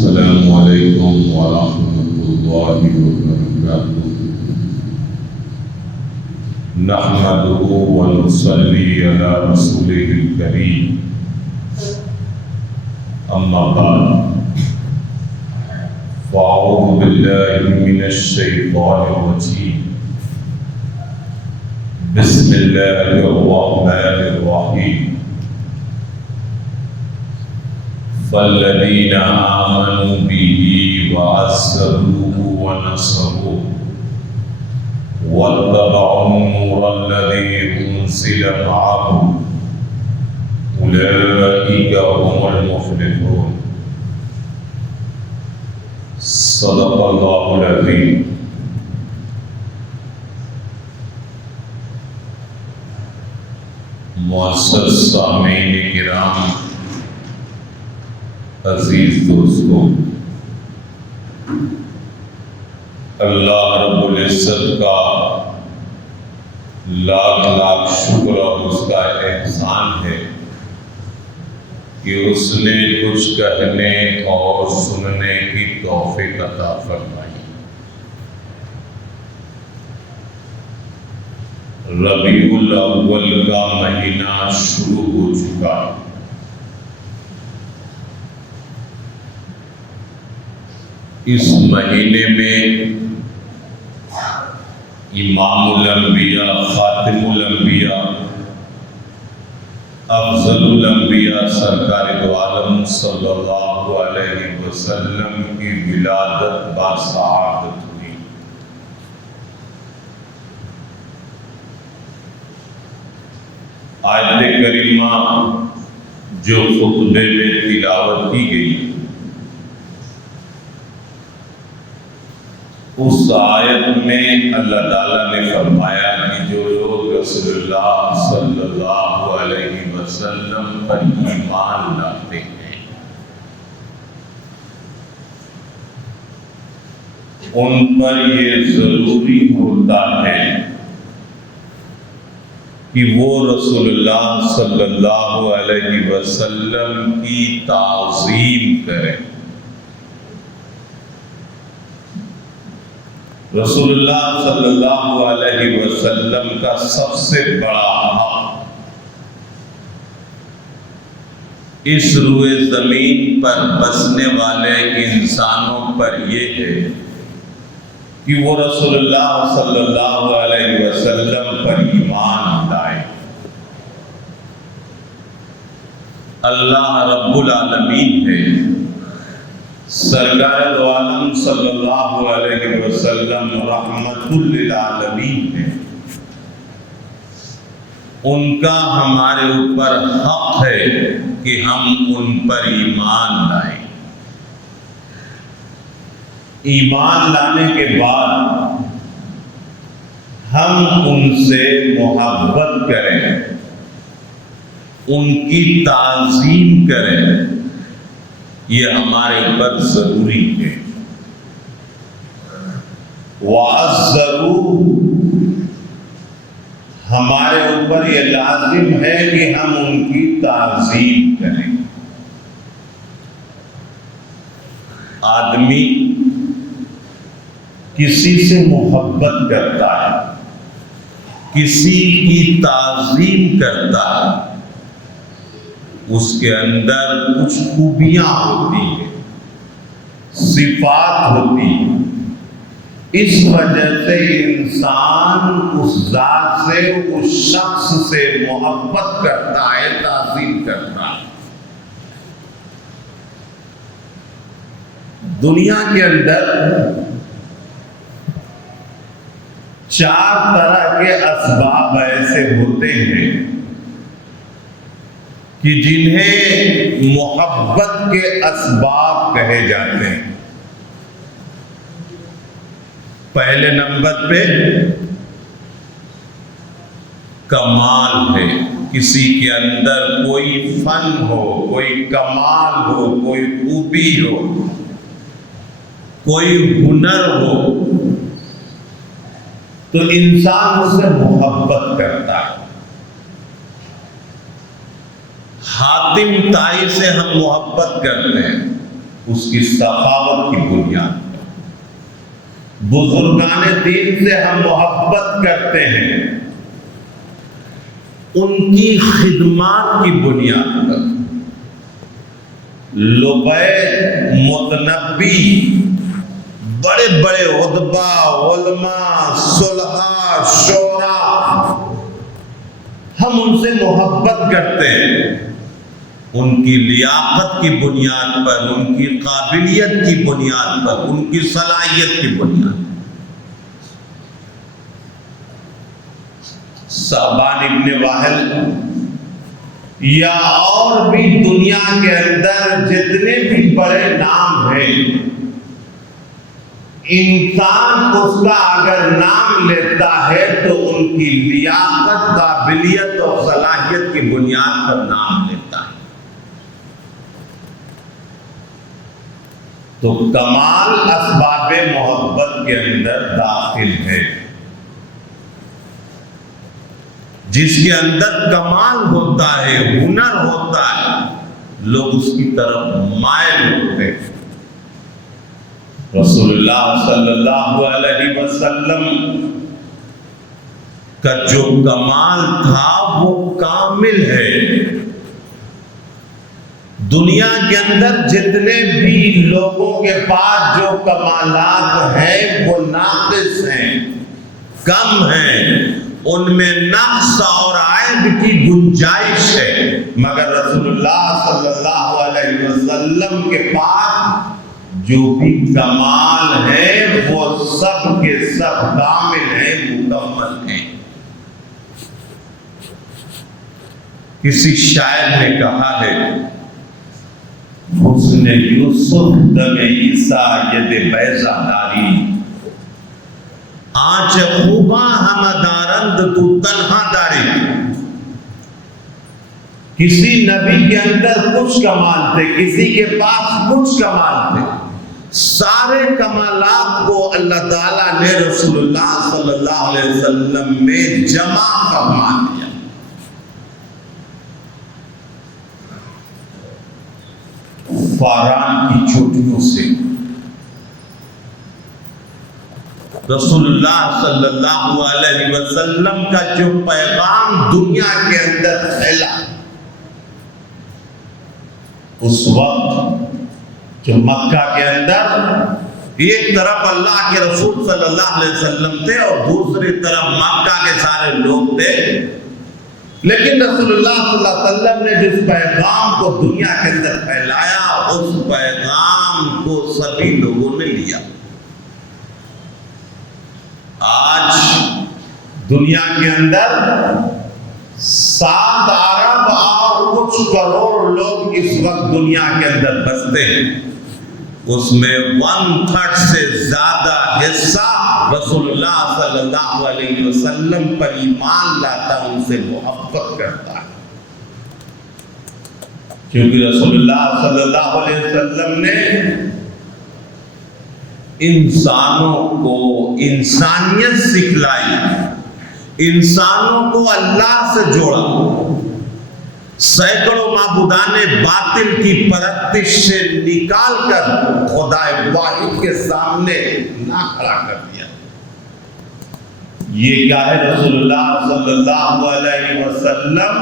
السلام علیکم ورحمۃ اللہ وبرکاتہ۔ نحمده ونصلی علی رسوله الکریم، اما بعد فاعوذ باللہ من الشیطان الرجیم، بسم اللہ الرحمن الرحیم۔ فالذین آمنوا به وعزروه ونصروه واتبعوا النور الذي أنزل معه أولئك هم المفلحون۔ صدق اللہ العظیم۔ معزز سامعین کرام، عزیز دوستو، اللہ رب العزت کا لاکھ لاکھ شکر اور اس کا احسان ہے کہ اس نے کچھ کہنے اور سننے کی توفیق عطا فرمائی۔ ربیع الاول کا مہینہ شروع ہو چکا۔ اس مہینے میں امام الانبیاء، خاتم الانبیاء، افضل الانبیاء سرکار دو عالم صلی اللہ علیہ وسلم کی ولادت باسعادت ہوئی۔ آیت کریمہ جو خطبے میں تلاوت کی گئی، اس آیت میں اللہ تعالیٰ نے فرمایا کہ جو لوگ رسول اللہ صلی اللہ علیہ وسلم پر ایمان لاتے ہیں ان پر یہ ضروری ہوتا ہے کہ وہ رسول اللہ صلی اللہ علیہ وسلم کی تعظیم کریں۔ رسول اللہ صلی اللہ علیہ وسلم کا سب سے بڑا حق اس روئے زمین پر بسنے والے انسانوں پر یہ ہے کہ وہ رسول اللہ صلی اللہ علیہ وسلم پر ایمان لائے۔ اللہ رب العالمین ہے، سرکار دو عالم صلی اللہ علیہ وسلم رحمت للعالمین ہے، ان کا ہمارے اوپر حق ہے کہ ہم ان پر ایمان لائیں۔ ایمان لانے کے بعد ہم ان سے محبت کریں، ان کی تعظیم کریں، یہ ہمارے اوپر ضروری ہے۔ وَعَزَّرُوهُ، ہمارے اوپر یہ لازم ہے کہ ہم ان کی تعظیم کریں۔ آدمی کسی سے محبت کرتا ہے، کسی کی تعظیم کرتا ہے، اس کے اندر کچھ خوبیاں ہوتی ہیں، صفات ہوتی ہیں، اس وجہ سے انسان اس ذات سے، اس شخص سے محبت کرتا ہے، تعظیم کرتا ہے۔ دنیا کے اندر چار طرح کے اسباب ایسے ہوتے ہیں کہ جنہیں محبت کے اسباب کہے جاتے ہیں۔ پہلے نمبر پہ کمال ہے، کسی کے اندر کوئی فن ہو، کوئی کمال ہو، کوئی خوبی ہو، کوئی ہنر ہو تو انسان اس سے محبت کرتا ہے۔ حاتم طائی سے ہم محبت کرتے ہیں، اس کی سخاوت کی بنیاد پر، بزرگان دین سے ہم محبت کرتے ہیں ان کی خدمات کی بنیاد پر۔ لبید، متنبی، بڑے بڑے ادباء، علماء، صلحاء، شعراء، ہم ان سے محبت کرتے ہیں ان کی لیاقت کی بنیاد پر، ان کی قابلیت کی بنیاد پر، ان کی صلاحیت کی بنیاد پر۔ صابان ابن واحل یا اور بھی دنیا کے اندر جتنے بھی بڑے نام ہیں، انسان اس کا اگر نام لیتا ہے تو ان کی لیاقت، قابلیت اور صلاحیت کی بنیاد پر نام لیتا ہے۔ تو کمال اسباب محبت کے اندر داخل ہے۔ جس کے اندر کمال ہوتا ہے، ہنر ہوتا ہے، لوگ اس کی طرف مائل ہوتے ہیں۔ رسول اللہ صلی اللہ علیہ وسلم کا جو کمال تھا وہ کامل ہے۔ دنیا کے اندر جتنے بھی لوگوں کے پاس جو کمالات ہیں وہ ناقص ہیں، کم ہیں، ان میں نقص اور عیب کی گنجائش ہے، مگر رسول اللہ صلی اللہ علیہ وسلم کے پاس جو بھی کمال ہے وہ سب کے سب کامل ہیں، مکمل ہیں۔ کسی شاعر نے کہا ہے، حسن یوسف دم عیسیٰ ید بیضا داری، آنچ خوباں ہم دارند تو تنہا داری۔ کسی نبی کے اندر کچھ کمال تھے، کسی کے پاس کچھ کمال تھے، سارے کمالات کو اللہ تعالیٰ نے رسول اللہ صلی اللہ علیہ وسلم میں جمع فرما دیا۔ فاران کی چوٹیوں سے رسول اللہ صلی اللہ علیہ وسلم کا جو پیغام دنیا کے اندر پھیلا، اس وقت جو مکہ کے اندر ایک طرف اللہ کے رسول صلی اللہ علیہ وسلم تھے اور دوسری طرف مکہ کے سارے لوگ تھے، لیکن رسول اللہ صلی اللہ علیہ وسلم نے جس پیغام کو دنیا کے اندر پھیلایا، اس پیغام کو سبھی لوگوں نے لیا۔ آج دنیا کے اندر 7 ارب اور کچھ کروڑ لوگ اس وقت دنیا کے اندر بستے ہیں، اس میں 1/3 سے زیادہ حصہ رسول اللہ صلی اللہ علیہ وسلم پر ایمان لاتا، ان سے محبت کرتا ہے، کیونکہ رسول اللہ صلی اللہ علیہ وسلم نے انسانوں کو انسانیت سکھلائی، انسانوں کو اللہ سے جوڑا، سینکڑوں معبودان باطل کی پرستش سے نکال کر خدا واحد کے سامنے نہ کھڑا کر دیا۔ یہ کیا ہے؟ رسول اللہ صلی اللہ علیہ وسلم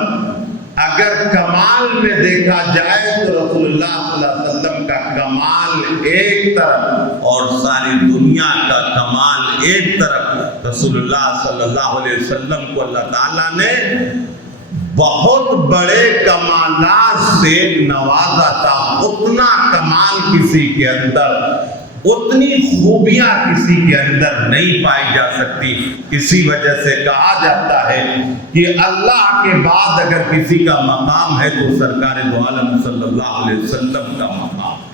اگر کمال میں دیکھا جائے تو رسول اللہ صلی اللہ علیہ وسلم کا کمال ایک طرف اور ساری دنیا کا کمال ایک طرف۔ رسول اللہ صلی اللہ علیہ وسلم کو اللہ تعالیٰ نے بہت بڑے کمالات سے نوازا تھا، اتنا کمال کسی کے اندر، اتنی خوبیاں کسی کے اندر نہیں پائی جا سکتی۔ اسی وجہ سے کہا جاتا ہے کہ اللہ کے بعد اگر کسی کا مقام ہے تو سرکار دو عالم صلی اللہ علیہ وسلم کا مقام ہے۔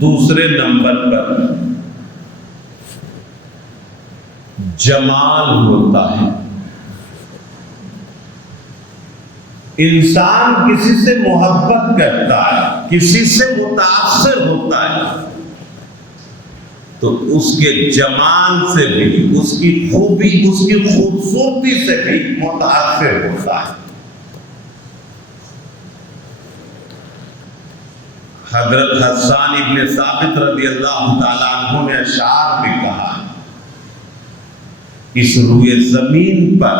دوسرے نمبر پر جمال ہوتا ہے۔ انسان کسی سے محبت کرتا ہے، کسی سے متاثر ہوتا ہے تو اس کے جمال سے بھی، اس کی خوبی، اس کی خوبصورتی سے بھی متاثر ہوتا ہے۔ حضرت حسان ابن ثابت رضی اللہ تعالیٰ عنہ نے اشعار میں کہا اس روئے زمین پر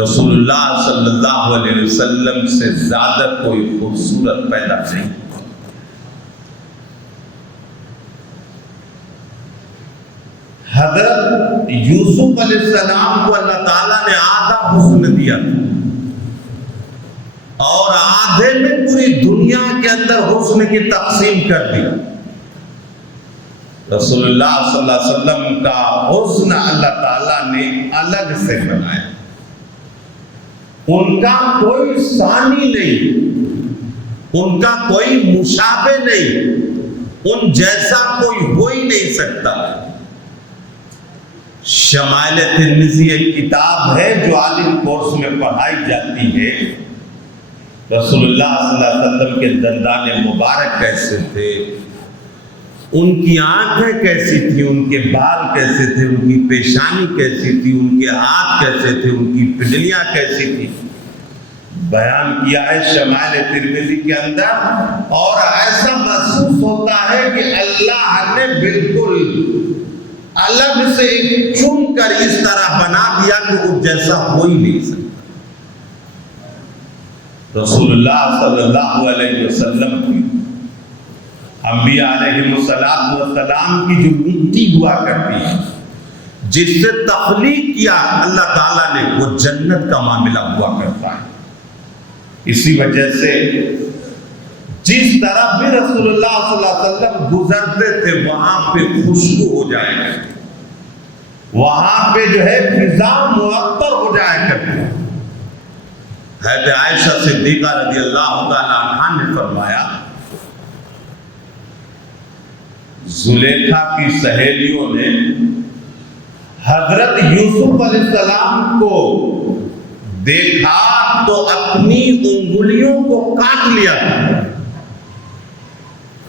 رسول اللہ صلی اللہ علیہ وسلم سے زیادہ کوئی خوبصورت پیدا نہیں. حضرت یوسف علیہ السلام کو اللہ تعالیٰ نے آدھا حسن دیا اور آدھے میں پوری دنیا کے اندر حسن کی تقسیم کر دی. رسول اللہ صلی اللہ علیہ وسلم کا حسن اللہ تعالیٰ نے الگ سے بنایا. ان کا کوئی ثانی نہیں, ان کا کوئی مشابہ نہیں, ان جیسا کوئی ہو ہی نہیں سکتا. شمائل ترمذی ایک کتاب ہے جو عالم کورس میں پڑھائی جاتی ہے. رسول اللہ صلی اللہ علیہ وسلم کے دندان مبارک کیسے تھے, ان کی آنکھیں کیسی تھی, ان کے بال کیسے تھے, ان کی پیشانی کیسی تھی, ان کے ہاتھ کیسے تھے, ان کی پنڈلیاں کیسی تھی, بیان کیا ہے شمائل ترمذی کے اندر. اور ایسا محسوس ہوتا ہے کہ اللہ نے بالکل الگ سے چن کر اس طرح بنا دیا کہ وہ جیسا ہو ہی نہیں سکتا. رسول اللہ صلی اللہ علیہ وسلم کی انبیاء علیہ السلام کی جو مٹی ہوا کرتی ہے جس سے تخلیق کیا اللہ تعالیٰ نے, وہ جنت کا معاملہ ہوا کرتا ہے. اسی وجہ سے جس طرح بھی رسول اللہ صلی اللہ علیہ وسلم گزرتے تھے وہاں پہ خوشبو ہو جائے کرتی, وہاں پہ جو ہے فضا معطر ہو جائے کرتی. حضرت عائشہ صدیقہ رضی اللہ تعالیٰ عنہا نے فرمایا زلیخا کی سہیلیوں نے حضرت یوسف علیہ السلام کو دیکھا تو اپنی انگلیوں کو کاٹ لیا.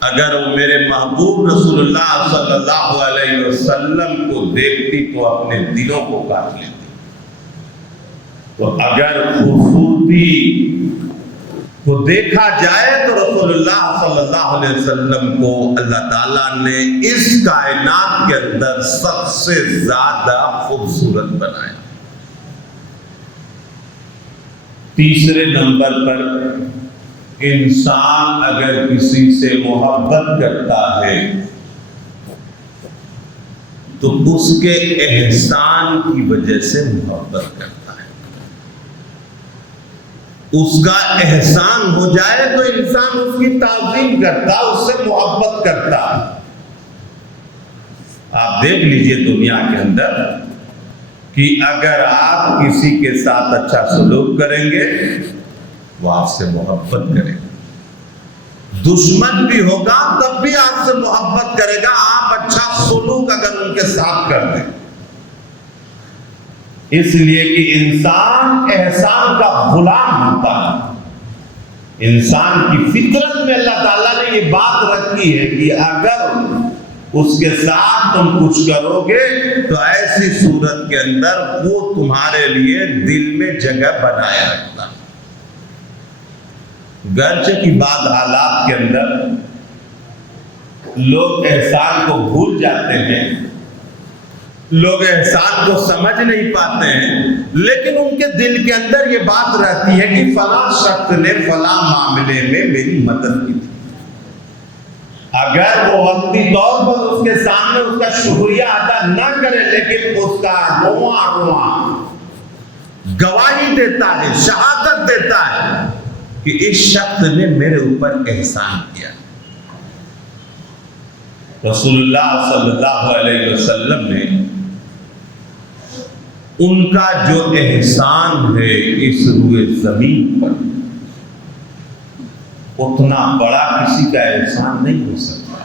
اگر وہ میرے محبوب رسول اللہ صلی اللہ علیہ وسلم کو دیکھتی تو اپنے دلوں کو کاٹ لیتی. تو اگر خوبصورتی کو دیکھا جائے تو رسول اللہ صلی اللہ علیہ وسلم کو اللہ تعالیٰ نے اس کائنات کے اندر سب سے زیادہ خوبصورت بنایا. تیسرے نمبر پر انسان اگر کسی سے محبت کرتا ہے تو اس کے احسان کی وجہ سے محبت کرتا ہے. اس کا احسان ہو جائے تو انسان اس کی تعظیم کرتا, اس سے محبت کرتا. آپ دیکھ لیجئے دنیا کے اندر کہ اگر آپ کسی کے ساتھ اچھا سلوک کریں گے وہ آپ سے محبت کرے گا, دشمن بھی ہوگا تب بھی آپ سے محبت کرے گا, آپ اچھا سلوک اگر ان کے ساتھ کر دیں. اس لیے کہ انسان احسان کا غلام ہوتا ہے. انسان کی فطرت میں اللہ تعالیٰ نے یہ بات رکھی ہے کہ اگر اس کے ساتھ تم کچھ کرو گے تو ایسی صورت کے اندر وہ تمہارے لیے دل میں جگہ بنائے رکھتا. گرچہ کی بعض حالات کے اندر لوگ احسان کو بھول جاتے ہیں, لوگ احسان کو سمجھ نہیں پاتے ہیں, لیکن ان کے دل کے اندر یہ بات رہتی ہے کہ فلاں شخص نے فلاں معاملے میں میری مدد کی تھی. اگر وہ وقتی طور پر اس کے سامنے اس کا شکریہ ادا نہ کرے لیکن اس کا رواں رواں گواہی دیتا ہے, شہادت دیتا ہے کہ اس شخص نے میرے اوپر احسان کیا. رسول اللہ صلی اللہ علیہ وسلم نے ان کا جو احسان ہے اس روئے زمین پر اتنا بڑا کسی کا احسان نہیں ہو سکتا.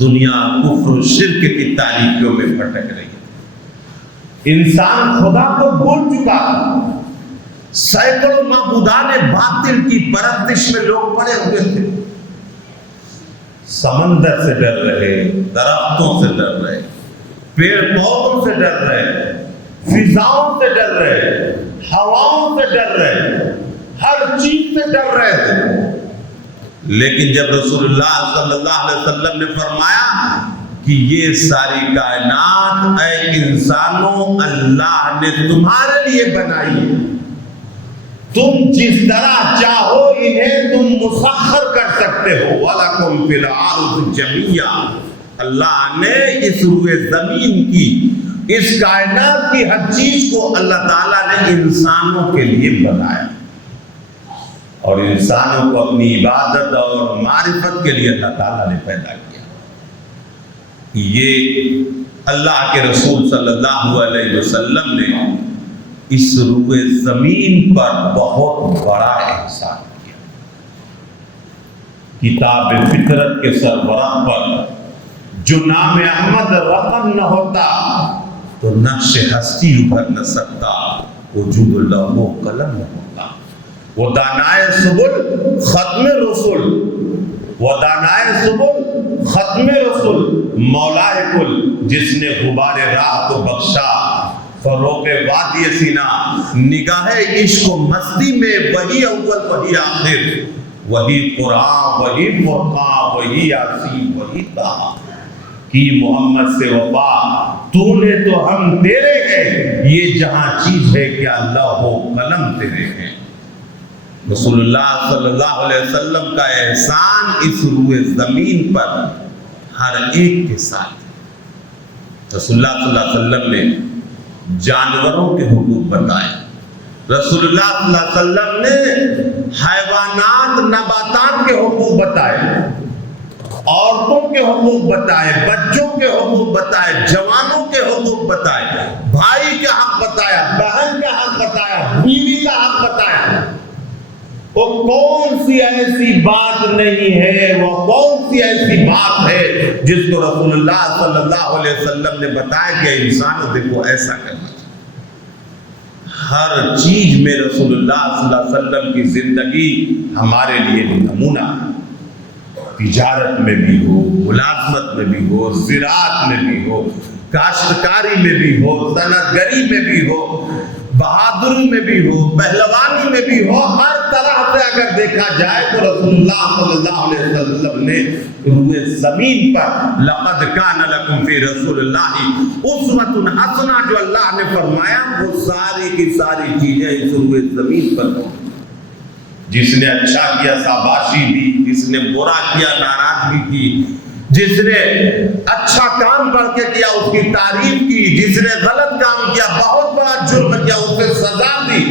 دنیا کفر و شرک کی تاریکیوں میں بھٹک رہی ہے, انسان خدا کو بھول چکا ہے. سینکڑوں معبودان باطل کی پرستش میں لوگ پڑے ہوئے تھے. سمندر سے ڈر رہے, درختوں سے ڈر رہے, پیڑ پودوں سے ڈر رہے, فضاؤں سے ڈر رہے, ہواؤں سے ڈر رہے, ہر چیز سے ڈر رہے تھے. لیکن جب رسول اللہ صلی اللہ علیہ وسلم نے فرمایا کہ یہ ساری کائنات اے انسانوں اللہ نے تمہارے لیے بنائی ہے، تم جس طرح چاہو انہیں تم مسخر کر سکتے ہو، وَلَكُمْ فِي الْأَرْضِ جَمِيعًا، اللہ نے اس روئے زمین کی، اس کائنات کی ہر چیز کو اللہ تعالیٰ نے انسانوں کے لیے بنایا، اور انسانوں کو اپنی عبادت اور معرفت کے لیے اللہ تعالیٰ نے پیدا کیا۔ یہ اللہ کے رسول صلی اللہ علیہ وسلم نے اس روئے زمین پر بہت بڑا احسان کیا۔ کتاب فطرت کے سربراہ پر جو نام احمد رقم نہ ہوتا تو نقش ہستی ابھر نہ سکتا، وجود لوح و قلم نہ ہوتا۔ وہ دانائے سبل ختم رسول، وہ دانائے سبل ختم رسول، مولائے کل جس نے غبار راہ کو بخشا، فروغ وادی سینہ، نگاہ عشق و مستی میں وہی اول وہی آخر، وہی قرآن وہی فرقان وہی یاسین وہی طٰہٰ، کی محمد سے وفا تو نے تو ہم تیرے ہیں، یہ جہاں چیز ہے کیا لوح و قلم تیرے ہیں۔ رسول اللہ صلی اللہ علیہ وسلم کا احسان اس روئے زمین پر ہر ایک کے ساتھ۔ رسول اللہ صلی اللہ علیہ وسلم نے جانوروں کے حقوق بتائے، رسول اللہ صلی اللہ علیہ وسلم نے حیوانات نباتات کے حقوق بتائے، عورتوں کے حقوق بتائے، بچوں کے حقوق بتائے، جوانوں کے حقوق بتائے، بھائی کا حق بتایا، بہن کا حق بتایا، بیوی کا حق بتایا۔ وہ کون سی ایسی بات نہیں ہے، وہ کون سی ایسی بات ہے جس کو رسول اللہ صلی اللہ علیہ وسلم نے بتایا کہ انسانوں دیکھو ایسا کرنا چاہیے۔ ہر چیز میں رسول اللہ صلی اللہ علیہ وسلم کی زندگی ہمارے لیے نمونہ ہے، تجارت میں بھی ہو، ملازمت میں بھی ہو، زراعت میں بھی ہو، کاشتکاری میں بھی ہو، صنعت گری میں بھی ہو، بہادری میں بھی ہو، پہلوانی میں بھی ہو، ہر طرح سے اگر دیکھا جائے تو رسول اللہ صلی اللہ علیہ وسلم نے روئے زمین پر لقد کان لکم فی رسول اللہ اسوۃ حسنہ جو اللہ نے فرمایا وہ ساری کی ساری چیزیں اس روئے زمین پر ہوں۔ جس نے اچھا کیا شاباشی دی، جس نے برا کیا ناراضگی کی، جس نے اچھا کام کر کے کیا اس کی تعریف کی، جس نے غلط کام کیا بہت بڑا جرم کیا اسے سزا دی۔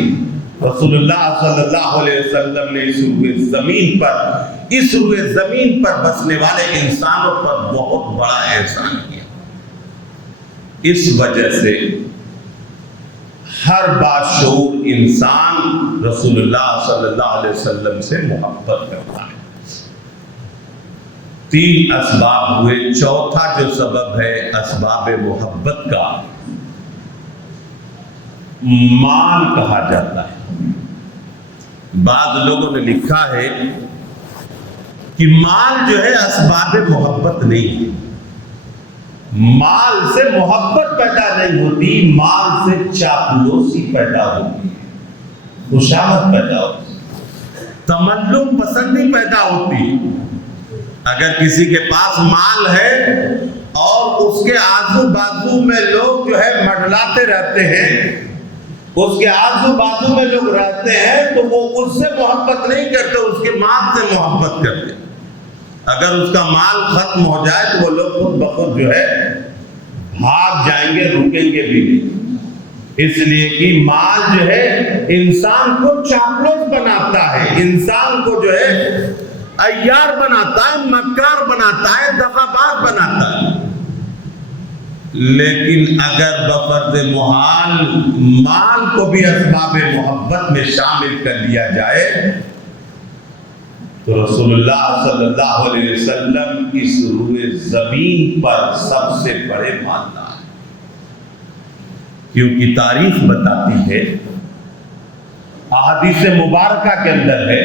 رسول اللہ صلی اللہ علیہ وسلم نے اس روئے زمین پر بسنے والے انسانوں پر بہت بڑا احسان کیا۔ اس وجہ سے ہر باشعور انسان رسول اللہ صلی اللہ علیہ وسلم سے محبت کرتا ہے۔ 3 اسباب ہوئے، چوتھا جو سبب ہے اسباب محبت کا، مال کہا جاتا ہے۔ بعض لوگوں نے لکھا ہے کہ مال جو ہے اسباب محبت نہیں ہے، مال سے محبت پیدا نہیں ہوتی، مال سے چاپلوسی پیدا ہوتی ہے، خوشامد پیدا ہوتی ہے، تملک پسندی پیدا ہوتی ہے۔ اگر کسی کے پاس مال ہے اور اس کے آزو بازو میں لوگ جو ہے مڈلاتے رہتے ہیں، اس کے آزو بازو میں لوگ رہتے ہیں تو وہ اس سے محبت نہیں کرتے، اس کے مال سے محبت کرتے۔ اگر اس کا مال ختم ہو جائے تو وہ لوگ خود بخود جو ہے بھاگ جائیں گے، رکیں گے بھی نہیں۔ اس لیے کہ مال جو ہے انسان کو چاپلوس بناتا ہے، انسان کو جو ہے عیار بناتا ہے، مکار بناتا ہے، دغاباز بناتا ہے۔ لیکن اگر بفرض محال مال کو بھی اسباب محبت میں شامل کر لیا جائے تو رسول اللہ صلی اللہ علیہ وسلم اس روئے زمین پر سب سے بڑے مالدار ہیں، کیونکہ تاریخ بتاتی ہے، احادیث مبارکہ کے اندر ہے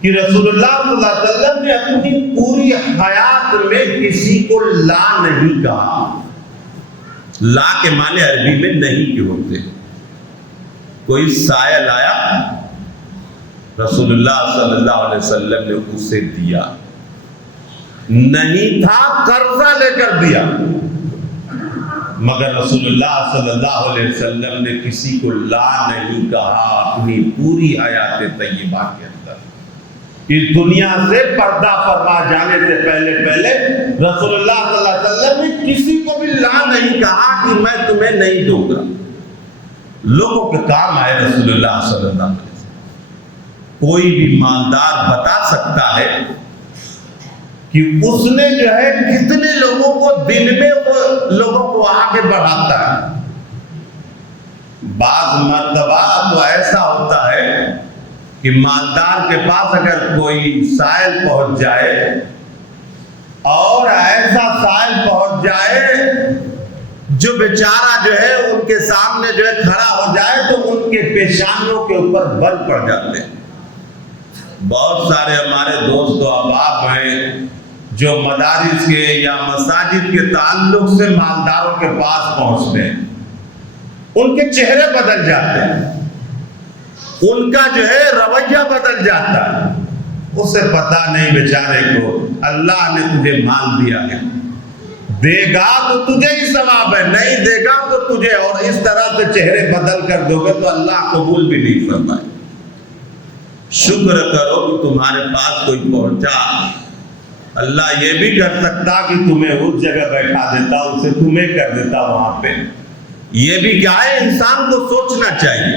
کہ رسول اللہ صلی اللہ علیہ وسلم نے اپنی پوری حیات میں کسی کو لا نہیں کہا۔ لا کے معنی عربی میں نہیں کے ہوتے۔ کوئی سایہ لایا رسول اللہ صلی اللہ علیہ وسلم نے اسے دیا، نہیں تھا قرضہ لے کر دیا، مگر رسول اللہ صلی اللہ علیہ وسلم نے کسی کو لا نہیں کہا اپنی پوری حیات طیبہ کے اندر۔ اس دنیا سے پردہ فرما جانے سے پہلے رسول اللہ صلی اللہ علیہ وسلم نے کسی کو بھی لا نہیں کہا کہ میں تمہیں نہیں دوں گا۔ لوگوں کے کام آئے رسول اللہ صلی اللہ علیہ وسلم۔ کوئی بھی مالدار بتا سکتا ہے کہ اس نے جو ہے کتنے لوگوں کو دن میں وہ لوگوں کو آگے بڑھاتا ہے۔ بعض مرتبہ تو ایسا ہوتا ہے کہ مالدار کے پاس اگر کوئی سائل پہنچ جائے اور ایسا سائل پہنچ جائے جو بیچارہ جو ہے ان کے سامنے جو ہے کھڑا ہو جائے تو ان کے پیشانیوں کے اوپر بل پڑ جاتے ہیں۔ بہت سارے ہمارے دوست و احباب ہیں جو مدارس کے یا مساجد کے تعلق سے مالداروں کے پاس پہنچتے ہیں، ان کے چہرے بدل جاتے ہیں، ان کا جو ہے رویہ بدل جاتا ہے۔ اسے پتا نہیں بیچارے کو اللہ نے تجھے مال دیا ہے، دے گا تو تجھے ہی ثواب ہے، نہیں دے گا تو تجھے، اور اس طرح سے چہرے بدل کر دو گے تو اللہ قبول بھی نہیں فرمائے۔ شکر کرو کہ تمہارے پاس کوئی پہنچا۔ اللہ یہ بھی کر سکتا کہ تمہیں اس جگہ بیٹھا دیتا، اسے تمہیں کر دیتا وہاں پہ۔ یہ بھی کیا ہے، انسان کو سوچنا چاہیے۔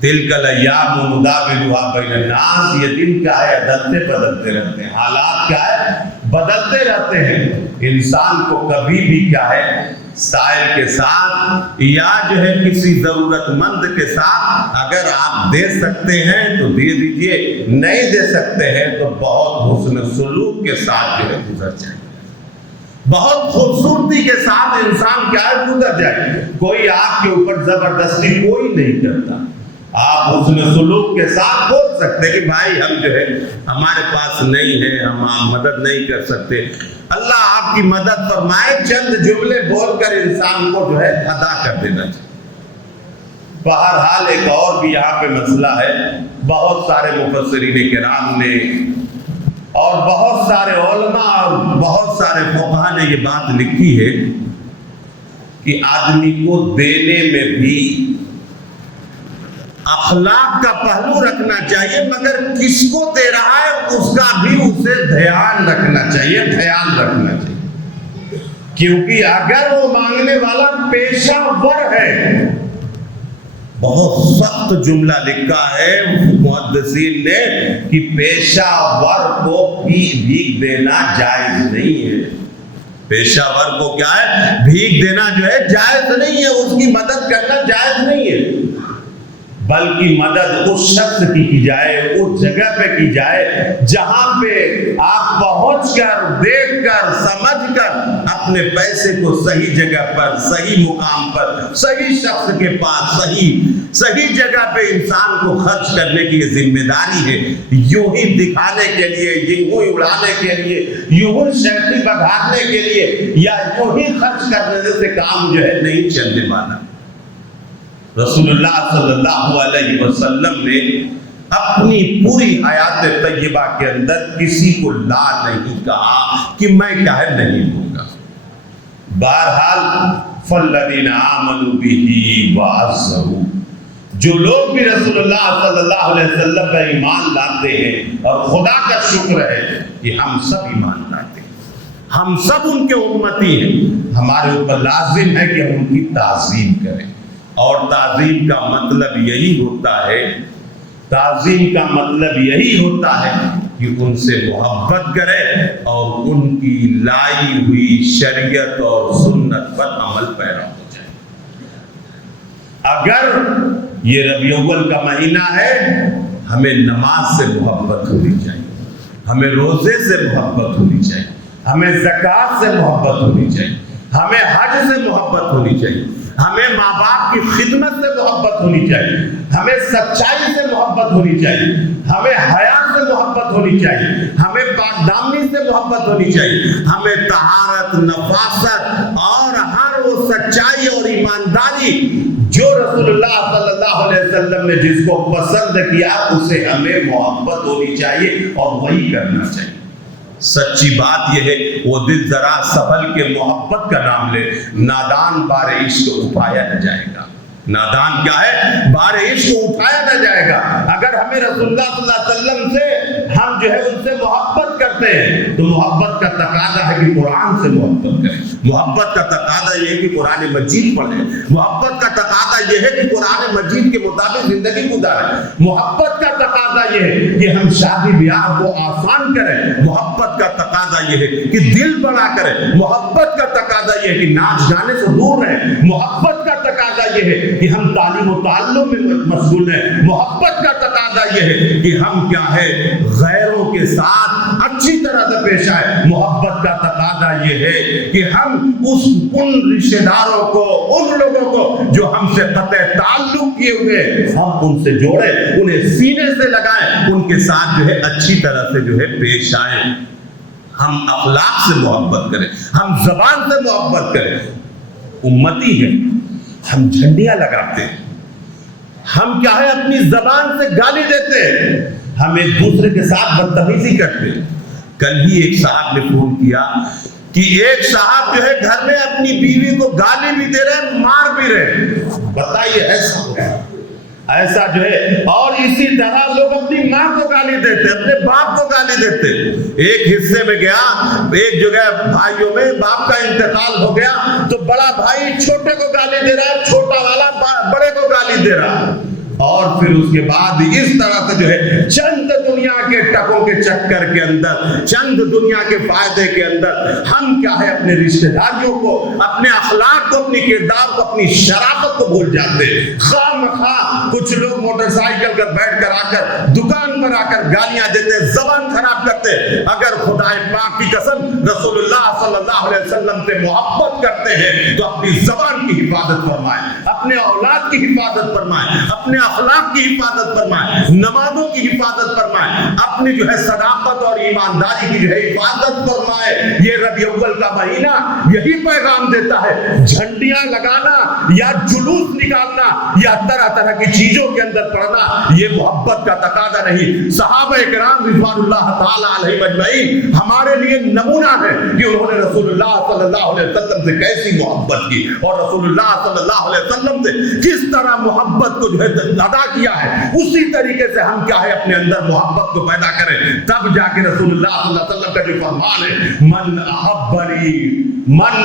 تلک الایام نداولها بین الناس، یہ دن کیا ہے، بدلتے رہتے ہیں، حالات کیا ہے، بدلتے رہتے ہیں۔ انسان کو کبھی بھی کیا ہے، سائل کے ساتھ یا جو ہے کسی ضرورت مند کے ساتھ اگر آپ دے سکتے ہیں تو دے دیجئے، نہیں دے سکتے ہیں تو بہت حسن سلوک کے ساتھ جو ہے گزر جائے، بہت خوبصورتی کے ساتھ انسان کیا ہے گزر جائے۔ کوئی آپ کے اوپر زبردستی کوئی نہیں کرتا، آپ حسن سلوک کے ساتھ بول سکتے کہ بھائی ہم جو ہے ہمارے پاس نہیں ہے، ہم مدد نہیں کر سکتے، اللہ آپ کی مدد فرمائے، چند جملے بول کر انسان کو جو ہے ادا کر دینا چاہیے۔ بہرحال ایک اور بھی یہاں پہ مسئلہ ہے، بہت سارے مفسرین کرام نے اور بہت سارے علماء اور بہت سارے فقہا نے یہ بات لکھی ہے کہ آدمی کو دینے میں بھی اخلاق کا پہلو رکھنا چاہیے، مگر کس کو دے رہا ہے اس کا بھی اسے دھیان رکھنا چاہیے، خیال رکھنا چاہیے، کیونکہ اگر وہ مانگنے والا پیشہ ور ہے، بہت سخت جملہ لکھا ہے محدثین نے کہ پیشہ ور کو بھیک دینا جائز نہیں ہے۔ پیشہ ور کو کیا ہے، بھیک دینا جو ہے جائز نہیں ہے، اس کی مدد کرنا جائز نہیں ہے، بلکہ مدد اس شخص کی جائے، اس جگہ پہ کی جائے جہاں پہ آپ پہنچ کر، دیکھ کر، سمجھ کر اپنے پیسے کو صحیح جگہ پر، صحیح مقام پر، صحیح شخص کے پاس، صحیح جگہ پہ انسان کو خرچ کرنے کی یہ ذمہ داری ہے۔ یوں ہی دکھانے کے لیے، یوں ہی اڑانے کے لیے، یوں ہی شیخی بگھانے کے لیے یا یوں ہی خرچ کرنے سے کام جو ہے نہیں چلنے والا۔ رسول اللہ صلی اللہ علیہ وسلم نے اپنی پوری حیات طیبہ کے اندر کسی کو لا نہیں کہا کہ میں کیا ہے نہیں دوں گا۔ بہرحال فالذین آمنوا بہ وعزروہ، جو لوگ بھی رسول اللہ صلی اللہ علیہ وسلم پر ایمان لاتے ہیں، اور خدا کا شکر ہے کہ ہم سب ایمان لاتے ہیں، ہم سب ان کے امتی ہیں، ہمارے اوپر لازم ہے کہ ہم ان کی تعظیم کریں۔ اور تعظیم کا مطلب یہی ہوتا ہے، تعظیم کا مطلب یہی ہوتا ہے کہ ان سے محبت کرے اور ان کی لائی ہوئی شریعت اور سنت پر عمل پیرا ہو جائے۔ اگر یہ ربیع الاول کا مہینہ ہے، ہمیں نماز سے محبت ہونی چاہیے، ہمیں روزے سے محبت ہونی چاہیے، ہمیں زکوٰۃ سے محبت ہونی چاہیے، ہمیں حج سے محبت ہونی چاہیے، ہمیں ماں باپ کی خدمت سے محبت ہونی چاہیے، ہمیں سچائی سے محبت ہونی چاہیے، ہمیں حیا سے محبت ہونی چاہیے، ہمیں پاک دامنی سے محبت ہونی چاہیے، ہمیں طہارت، نفاست اور ہر وہ سچائی اور ایمانداری جو رسول اللہ صلی اللہ علیہ وسلم نے جس کو پسند کیا اسے ہمیں محبت ہونی چاہیے اور وہی کرنا چاہیے. سچی بات یہ ہے وہ دل ذرا سنبھل کے محبت کا نام لے، نادان بار عشق اٹھایا نہ جائے گا. نادان کیا ہے؟ بار عشق اٹھایا نہ جائے گا. اگر ہمیں رسول اللہ صلی اللہ علیہ وسلم سے ہم جو ہے ان سے محبت کرتے ہیں تو محبت کا تقاضا ہے کہ قرآن سے محبت کریں. محبت کا تقاضا یہ ہے کہ قرآن مجید پڑھیں. محبت کا تقاضا یہ ہے کہ قرآن مجید کے مطابق زندگی گزاریں. محبت کا تقاضا یہ ہے کہ ہم شادی بیاہ کو آسان کریں. محبت کا تقاضا یہ ہے کہ دل بڑا کریں. محبت کا تقاضا یہ ہے کہ ناچ گانے سے دور رہیں. محبت کا تقاضا یہ ہے کہ ہم تعلیم و تعلم میں مشغول ہیں. محبت کا تقاضا یہ ہے کہ ہم کیا ہے غیروں کے ساتھ اچھی طرح سے پیش آئے. محبت کا تقاضا یہ ہے کہ ہم ان رشتہ داروں کو، ان لوگوں کو جو ہم سے قطع تعلق کیے ہوئے ہم ان سے جوڑیں، انہیں سینے سے لگائیں، ان کے ساتھ جو ہے اچھی طرح سے جو ہے پیش آئیں. ہم اخلاق سے محبت کریں، ہم زبان سے محبت کریں. امتی ہے، ہم جھنڈیاں لگاتے ہیں، ہم کیا ہے اپنی زبان سے گالی دیتے ہیں، ہم ایک دوسرے کے ساتھ بدتمیزی کرتے ہیں. کل ہی ایک صاحب نے فون کیا کہ ایک صاحب جو ہے گھر میں اپنی بیوی کو گالی بھی دے رہے ہیں، مار بھی رہے ہیں. بتائیے ایسا ہو رہا ہے، ایسا جو ہے. اور اسی طرح لوگ اپنی ماں کو گالی دیتے، اپنے باپ کو گالی دیتے. ایک حصے میں گیا، ایک جگہ بھائیوں میں باپ کا انتقال ہو گیا تو بڑا بھائی چھوٹے کو گالی دے رہا ہے، چھوٹا والا بڑے کو گالی دے رہا ہے. اور پھر اس کے بعد اس طرح سے جو ہے چند دنیا کے ٹکوں کے چکر کے اندر، چند دنیا کے فائدے کے اندر ہم کیا ہے اپنے رشتہ داریوں کو، اپنے اخلاق کو، اپنی کردار کو، اپنی شرافت کو بھول جاتے. خواہ مخواہ کچھ لوگ موٹر سائیکل پر بیٹھ کر آ کر دکان پر آ کر گالیاں دیتے، زبان خراب کرتے. اگر خدا پاک کی قسم رسول اللہ صلی اللہ علیہ وسلم سے محبت کرتے ہیں تو اپنی زبان کی حفاظت فرمائیں، اپنے اولاد کی حفاظت فرمائیں، اپنے اخلاق کی حفاظت فرمائیں، نمازوں کی حفاظت فرمائیں، اپنی جو ہے صداقت اور ایمانداری کی جو ہے حفاظت فرمائیں. یہ ربیع الاول کا مہینہ یہی پیغام دیتا ہے. جھنڈیاں لگانا یا جلوس نکالنا یا طرح طرح کی چیزوں کے اندر پڑنا یہ محبت کا تقاضا نہیں. صحابہ کرام رضوان اللہ تعالی علیہم اجمعین ہمارے لیے نمونہ ہے کہ انہوں نے رسول اللہ صلی اللہ علیہ وسلم سے کیسی محبت کی اور رسول اللہ صلی اللہ علیہ وسلم سے کس طرح محبت کو جو ہے ادا کیا ہے. اسی طریقے سے ہم کیا ہے اپنے اندر محبت کو پیدا کریں، تب جا کے رسول اللہ صلی اللہ علیہ وسلم کا جو فرمان ہے من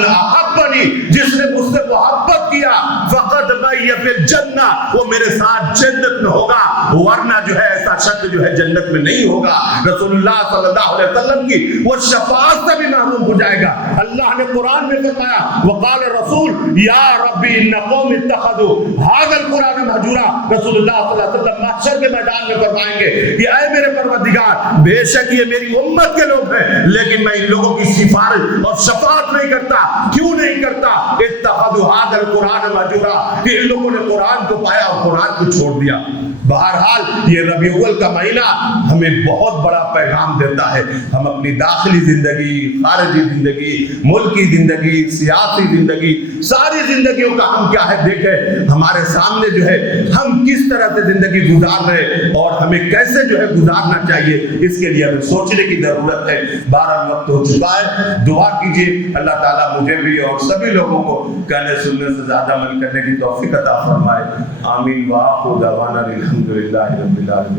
احبنی، جس نے مجھ سے محبت کیا فقد معی فی الجنہ، وہ میرے ساتھ جنت میں ہوگا، ورنہ جو ہے ایسا شخص جو ہے جنت میں نہیں ہوگا. رسول اللہ صلی اللہ علیہ وسلم کی وہ شفاعت سے بھی محروم ہو جائے گا. اللہ نے قرآن میں فرمایا وقال الرسول یا ربی ان قوم اتخذوا هذا القرآن مہجورا. رسول اللہ صلی اللہ علیہ وسلم محشر کے میدان میں فرمائیں گے کہ اے میرے پروردگار، بے شک یہ میری امت کے لوگ ہیں لیکن میں ان لوگوں کی سفارش اور شفاعت نہیں کرتا. کیوں نہیں کرتا؟ اتخذوا هذا القرآن مہجورا، کہ ان لوگوں نے قرآن کو پایا اور قرآن کو چھوڑ دیا. بہرحال یہ ربیع الاول کا مہینہ ہمیں بہت بڑا پیغام دیتا ہے. ہم اپنی داخلی زندگی، خارجی زندگی، ملکی زندگی، سیاسی زندگی، ساری زندگیوں کا ہم کیا ہے دیکھیں ہمارے سامنے جو ہے ہم کس طرح سے زندگی گزار رہے اور ہمیں کیسے جو ہے گزارنا چاہیے، اس کے لیے ہمیں سوچنے کی ضرورت ہے. 12 وقت ہو چکا ہے. دعا کیجیے اللہ تعالیٰ مجھے بھی اور سبھی لوگوں کو کہنے سننے سے زیادہ عمل کرنے کی توفیق عطا فرمائے. آمین. وآخر دعوانا الحمدللہ رب العالمین.